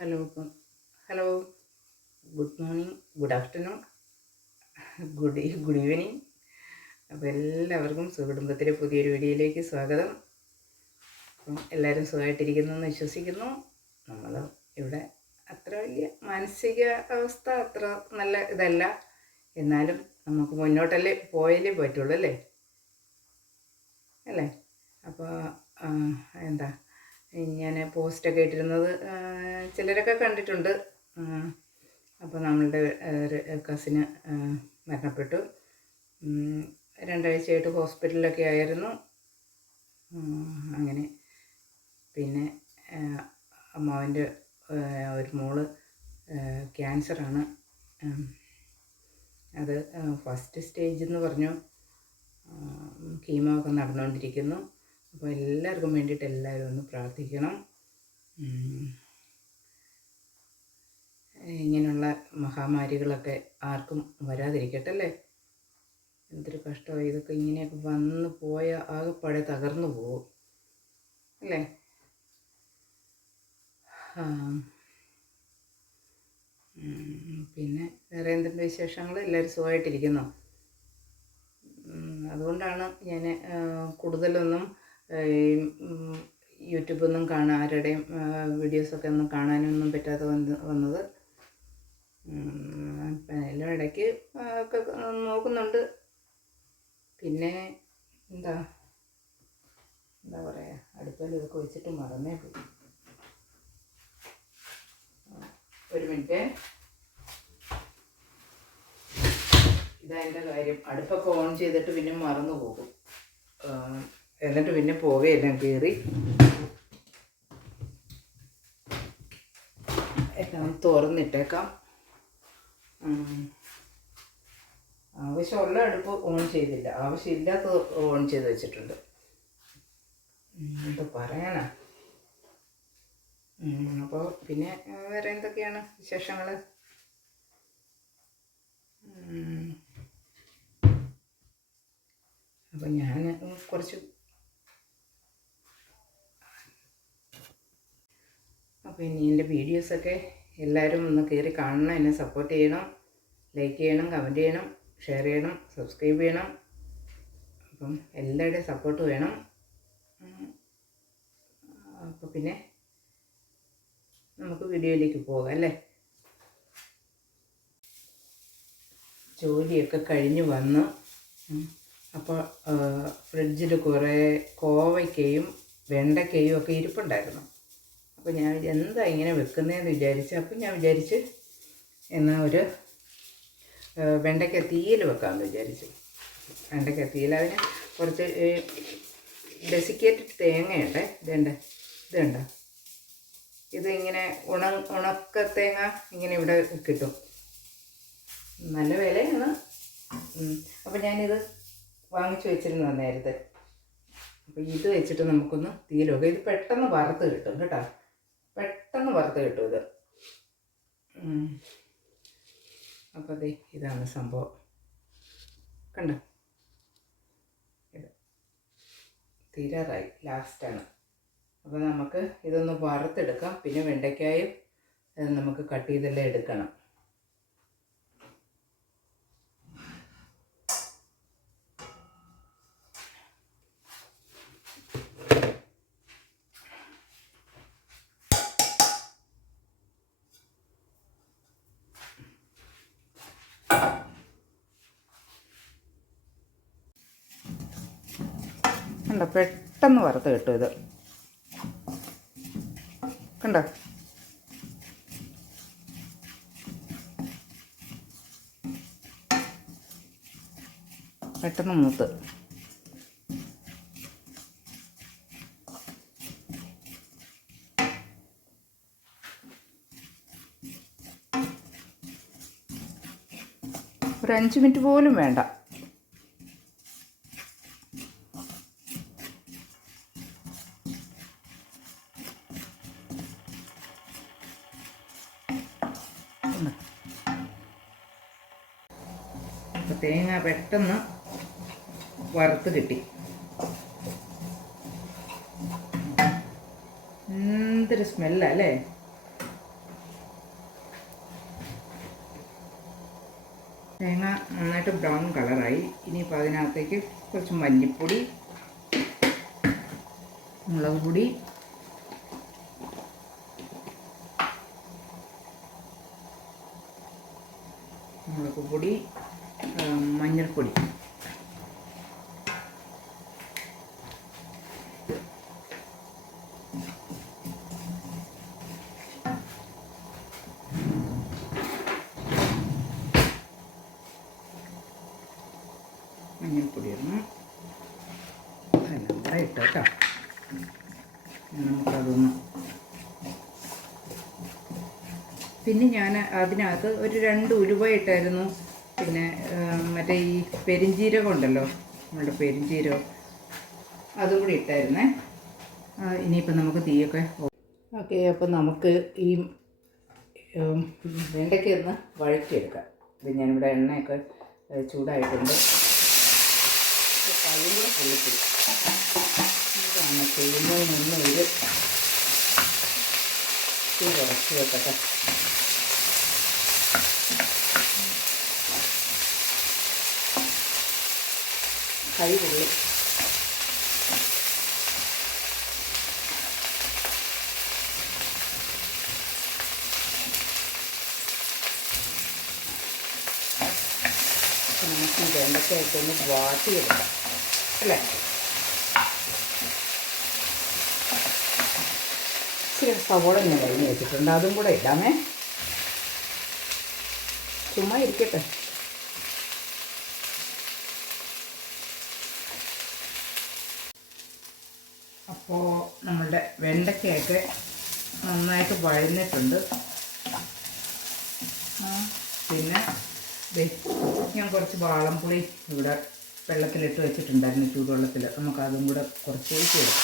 Hello hello. Good morning good afternoon. Good good evening അപ്പോൾ എല്ലാവർക്കും സുകുടുംബത്തിലെ പുതിയൊരു വീഡിയോയിലേക്ക് സ്വാഗതം. അപ്പം എല്ലാവരും സുഖമായിട്ടിരിക്കുന്നു എന്ന് വിശ്വസിക്കുന്നു. നമ്മൾ ഇവിടെ അത്ര വലിയ മാനസിക അവസ്ഥ അത്ര നല്ല ഇതല്ല. എന്നാലും നമുക്ക് മുന്നോട്ടല്ലേ പോയാലേ പറ്റുള്ളൂ അല്ലേ? അല്ലേ? അപ്പോൾ എന്താ? ഞാൻ പോസ്റ്റൊക്കെ ഇട്ടിരുന്നത് ചിലരൊക്കെ കണ്ടിട്ടുണ്ട്. അപ്പോൾ നമ്മളുടെ കസിന് മരണപ്പെട്ടു. രണ്ടാഴ്ചയായിട്ട് ഹോസ്പിറ്റലിലൊക്കെ ആയിരുന്നു. അങ്ങനെ. പിന്നെ അമ്മാവന്റെ ഒരു മോൾ ക്യാൻസറാണ്. അത് ഫസ്റ്റ് സ്റ്റേജ് എന്ന് പറഞ്ഞു. കീമോ ഒക്കെ നടന്നുകൊണ്ടിരിക്കുന്നു അപ്പോൾ എല്ലാവർക്കും വേണ്ടിയിട്ട് എല്ലാവരും ഒന്ന് പ്രാർത്ഥിക്കണം. ഇങ്ങനെയുള്ള മഹാമാരികളൊക്കെ ആർക്കും വരാതിരിക്കട്ടെ അല്ലേ? എന്തൊരു കഷ്ടമായി ഇതൊക്കെ ഇങ്ങനെയൊക്കെ വന്ന് പോയ ആകെപ്പാടെ തകർന്നു പോകും. അല്ലേ. പിന്നെ വേറെ എന്തുണ്ട് വിശേഷങ്ങൾ? എല്ലാവരും സുഖമായിട്ടിരിക്കുന്നു? അതുകൊണ്ടാണ് ഞാൻ കൂടുതലൊന്നും യൂട്യൂബൊന്നും കാണാൻ ആരുടെയും വീഡിയോസൊക്കെ ഒന്നും കാണാനൊന്നും പറ്റാതെ വന്ന് വന്നത്. എല്ലാം ഇടയ്ക്ക് ഒക്കെ നോക്കുന്നുണ്ട്. പിന്നെ എന്താ എന്താ പറയുക അടുപ്പിൽ ഇതൊക്കെ വെച്ചിട്ട് മറന്നേ പോയി. ഒരു മിനിറ്റ്. ഇതാ എന്റെ കാര്യം. അടുപ്പൊക്കെ ഓൺ ചെയ്തിട്ട് പിന്നെ മറന്നു പോകും. എന്നിട്ട് പിന്നെ പോവുകയെല്ലാം കയറി എല്ലാം തുറന്നിട്ടേക്കാം. ആവശ്യമുള്ള അടുപ്പ് ഓൺ ചെയ്തില്ല. ആവശ്യമില്ലാത്തത് ഓൺ ചെയ്ത് വെച്ചിട്ടുണ്ട്. എന്താ പറയാനാ? അപ്പോൾ പിന്നെ വേറെ എന്തൊക്കെയാണ് വിശേഷങ്ങൾ അപ്പം ഞാൻ കുറച്ച് അപ്പോൾ ഇനി എന്റെ വീഡിയോസൊക്കെ എല്ലാവരും ഒന്ന് കയറി കാണണം എന്നെ സപ്പോർട്ട് ചെയ്യണം ലൈക്ക് ചെയ്യണം കമന്റ് ചെയ്യണം ഷെയർ ചെയ്യണം സബ്സ്ക്രൈബ് ചെയ്യണം. അപ്പം എല്ലാവരുടെയും സപ്പോർട്ട് വേണം. അപ്പോൾ പിന്നെ നമുക്ക് വീഡിയോയിലേക്ക് പോകാം അല്ലേ? ജോലിയൊക്കെ കഴിഞ്ഞ് വന്ന് അപ്പോൾ ഫ്രിഡ്ജിൽ കുറേ കോവയ്ക്കയും വെണ്ടയ്ക്കയും ഒക്കെ ഇരിപ്പുണ്ടായിരുന്നു. അപ്പോൾ ഞാൻ എന്താ ഇങ്ങനെ വെക്കുന്നതെന്ന് വിചാരിച്ച് അപ്പം ഞാൻ വിചാരിച്ച് എന്നാൽ ഒരു വെണ്ടയ്ക്ക തീയിൽ വെക്കാമെന്ന് വിചാരിച്ചു. വെണ്ടയ്ക്ക തീയിൽ അതിന് കുറച്ച് ഡെസിക്കേറ്റഡ് തേങ്ങയുണ്ട് ഇതുണ്ട് ഇതുണ്ട്? ഇത് ഇങ്ങനെ ഉണ ഉണക്ക തേങ്ങ ഇങ്ങനെ ഇവിടെ കിട്ടും. നല്ല വിലയാണ്. അപ്പം ഞാനിത് വാങ്ങിച്ചു വെച്ചിരുന്നു നേരത്തെ. അപ്പോൾ ഇത് വെച്ചിട്ട് നമുക്കൊന്ന് തീയിലൊക്കെ ഇത് പെട്ടെന്ന് വറുത്ത് കിട്ടും കേട്ടോ. പെട്ടെന്ന് വറുത്ത് കിട്ടും ഇത്. അപ്പോൾ അതെ ഇതാണ് സംഭവം. കണ്ട? തീരാറായി. ലാസ്റ്റാണ് അപ്പോൾ നമുക്ക് ഇതൊന്ന് വറുത്തെടുക്കാം. പിന്നെ വെണ്ടയ്ക്കായും നമുക്ക് കട്ട് ചെയ്തെല്ലാം എടുക്കണം. കണ്ടോ പെട്ടെന്ന് വറുത്ത് കിട്ടും ഇത്. കണ്ടോ? പെട്ടെന്ന് മൂത്ത്. ഒരു അഞ്ച് മിനിറ്റ് പോലും വേണ്ട. അങ്ങനെ പെട്ടെന്ന് വറുത്ത് കിട്ടി. എന്തൊരു സ്മെല്ലല്ലേ തേങ്ങ നന്നായിട്ട് ബ്രൗൺ കളറായി ഇനിയിപ്പോൾ അതിനകത്തേക്ക് കുറച്ച് മല്ലിപ്പൊടി മുളക് പൊടി മുളക് പൊടി മഞ്ഞൾപ്പൊടി. പിന്നെ ഞാൻ അതിനകത്ത് ഒരു രണ്ട് ഉലുവ ഇട്ടായിരുന്നു. പിന്നെ മറ്റേ ഈ പെരിഞ്ജീരകം ഉണ്ടല്ലോ നമ്മുടെ പെരിഞ്ജീരകം അതും കൂടി ഇട്ടായിരുന്നേ. ഇനിയിപ്പോൾ നമുക്ക് തീയൊക്കെ ഓക്കെ അപ്പോൾ നമുക്ക് ഈ വെണ്ടയ്ക്ക് ഒന്ന് വഴറ്റിയെടുക്കാം. ഇത് ഞാനിവിടെ എണ്ണയൊക്കെ ചൂടായിട്ടുണ്ട്. ചെയ്യുന്നതിൽ നിന്ന് ഒരു കുറച്ച് വെക്കട്ടെ. കൈ വെണ്ടക്കായിട്ടൊന്ന് വാട്ടി വാട്ടിയെടുക്കാം അല്ലേ? ഇച്ചിരി സവോള ഞാൻ കഴിഞ്ഞ് വെച്ചിട്ടുണ്ട്. അതും കൂടെ ഇടാമേ. ചുമ്മാ ഇരിക്കട്ടെ. അപ്പോൾ നമ്മളുടെ വെണ്ടയ്ക്കയൊക്കെ നന്നായിട്ട് വഴഞ്ഞിട്ടുണ്ട്. പിന്നെ ഞാൻ കുറച്ച് വാളംപുളി ഇവിടെ വെള്ളത്തിലിട്ട് വെച്ചിട്ടുണ്ടായിരുന്നു ചൂടുവെള്ളത്തിൽ. നമുക്ക് അതും കൂടെ കുറച്ച് ചെയ്യാം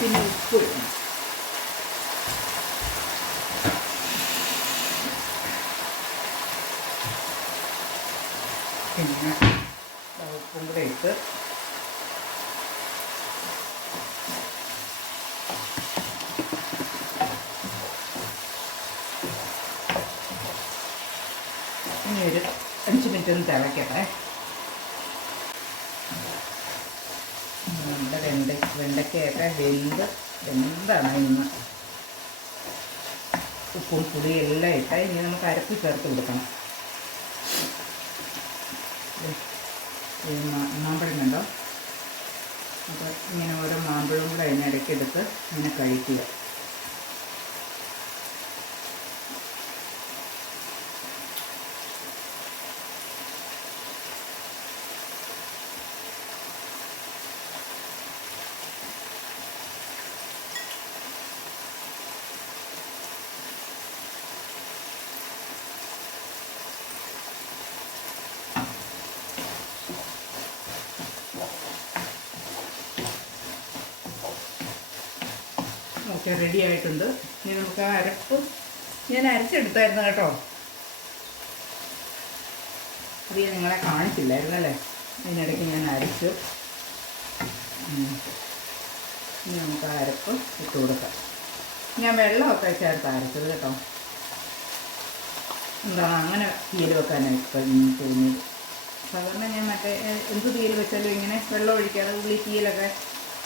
പിന്നെ ഉപ്പ് പിന്നെ ഉപ്പും കൂടെ ഇട്ട് ഇനി ഒരു അഞ്ച് മിനിറ്റ് ഒന്ന് തിളയ്ക്കട്ടെ നമ്മുടെ വെണ്ട വെണ്ടയ്ക്കയൊക്കെ വെന്ത് എന്താണ് ഇന്ന്. ഉപ്പും പുളിയും എല്ലാം ഇട്ട് ഇനി നമുക്ക് അരപ്പ് ചേർത്ത് കൊടുക്കണം. മാമ്പഴം കണ്ടോ അപ്പോൾ ഇങ്ങനെ ഓരോ മാമ്പഴവും കൂടെ അതിനിടയ്ക്കെടുത്ത് ഇങ്ങനെ കഴിക്കുക. ഓക്കെ റെഡി ആയിട്ടുണ്ട്. ഇനി നമുക്ക് ആ അരപ്പ് ഞാൻ അരച്ചെടുത്തായിരുന്നു കേട്ടോ. അത് ഞാൻ നിങ്ങളെ കാണിച്ചില്ലായിരുന്നു അല്ലേ? അതിനിടയ്ക്ക് ഞാൻ അരച്ചു. ഇനി നമുക്ക് ആ അരപ്പ് ഇട്ട് കൊടുക്കാം. ഞാൻ വെള്ളമൊക്കെ ചേർത്ത് അരച്ചത് കേട്ടോ. എന്താണ് അങ്ങനെ തീയൽ വെക്കാനായിട്ട് തോന്നിയത്. സാധാരണ ഞാൻ മറ്റേ എന്ത് തീയൽ വെച്ചാലും ഇങ്ങനെ വെള്ളം ഒഴിക്കാതെ ഉള്ളി തീയലൊക്കെ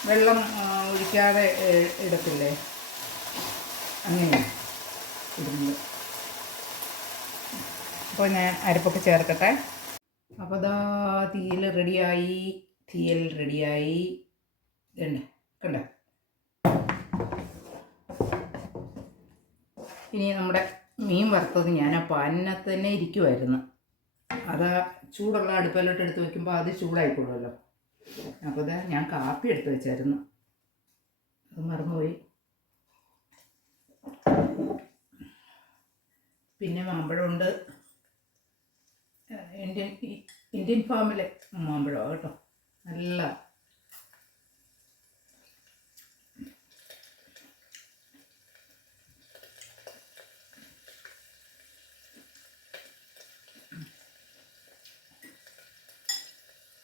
വെള്ളം ഒഴിക്കാതെ ഇടത്തില്ലേ അങ്ങനെ ഇടുന്നത്. അപ്പോൾ ഞാൻ അരപ്പൊക്കെ ചേർക്കട്ടെ. അപ്പോൾ ദാ തീയൽ റെഡിയായി. തീയൽ റെഡിയായി. ഇതുണ്ട് കണ്ട? ഇനി നമ്മുടെ മീൻ വറുത്തത് ഞാൻ ആ പാനിനകത്ത് തന്നെ ഇരിക്കുമായിരുന്നു അത് ചൂടുള്ള അടുപ്പിലോട്ട് എടുത്ത് വെക്കുമ്പോൾ അത് ചൂടായിക്കോളുമല്ലോ അപ്പോൾ ഇതാ ഞാൻ കാപ്പി എടുത്ത് വെച്ചായിരുന്നു. അത് മറന്നുപോയി. പിന്നെ മാമ്പഴമുണ്ട്. ഇന്ത്യൻ ഇന്ത്യൻ ഫാമിലെ മാമ്പഴമാണ് കേട്ടോ. നല്ല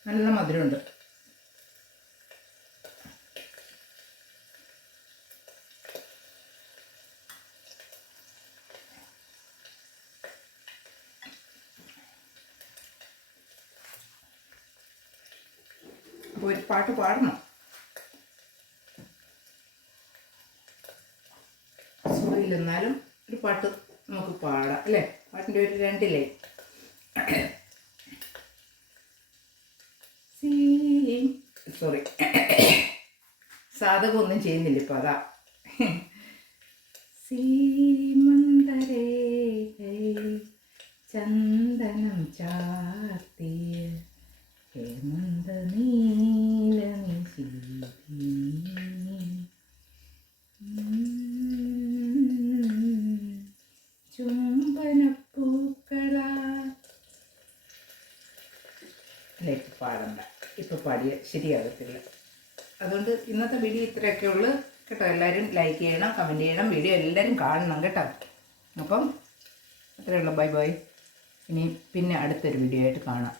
നല്ല മധുരമുണ്ട്. ഒരു പാട്ട് പാടണം. സുഖമില്ലെന്നാലും ഒരു പാട്ട് നമുക്ക് പാടാം അല്ലേ? പാട്ടിന്റെ ഒരു രണ്ടിലേ സോറി സാധകമൊന്നും ചെയ്യുന്നില്ല ഇപ്പം അതാ. സീമന്തരേ ചന്ദനം ചാർത്തിയ. ശരിയാകത്തില്ല അതുകൊണ്ട് ഇന്നത്തെ വീഡിയോ ഇത്രയൊക്കെ ഉള്ളു കേട്ടോ. എല്ലാവരും ലൈക്ക് ചെയ്യണം കമന്റ് ചെയ്യണം വീഡിയോ എല്ലാവരും കാണണം കേട്ടോ. അപ്പം അത്രയേ ഉള്ളൂ. ബൈ ബൈ ഇനി പിന്നെ അടുത്തൊരു വീഡിയോ ആയിട്ട് കാണാം.